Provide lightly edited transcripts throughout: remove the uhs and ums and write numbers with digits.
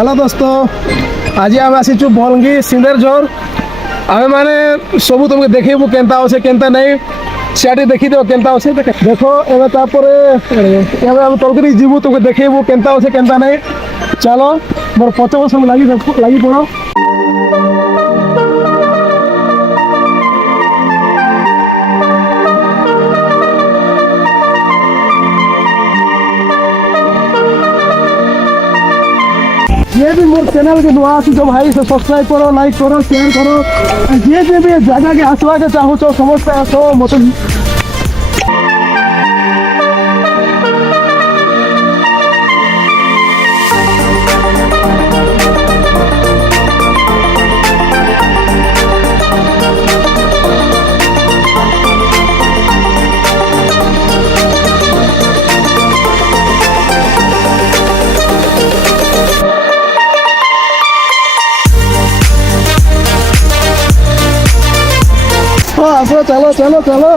Hello दोस्तों, आज आम आसीचु भलंगी सिंदेरझर। आमे माने सबू तुमके देखिबू केनता होसे केनता नहीं सियाटी देखी दो केनता होसे देखो एबे तापरे एबे हम तलकरी जीवू तुमके देखिबू केनता होसे केनता नहीं। चलो मोर पछो सब लागी पड़ो। ये भी मोर चैनल के नुआ जो भाई से सब्सक्राइब करो, लाइक करो, शेयर करो। जे भी जगह के आसवा के चाहू छो समस्त आसो मत। चलो चलो चलो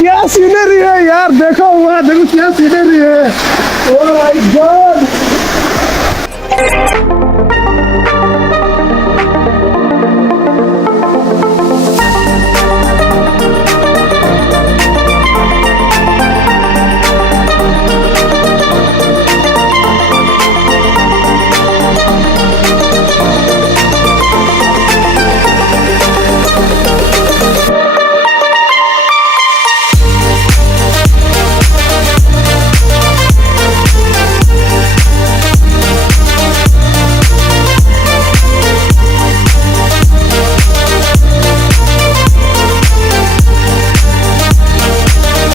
क्या सीनरी है यार, देखो वहाँ देखो क्या सीनरी है। Oh my God.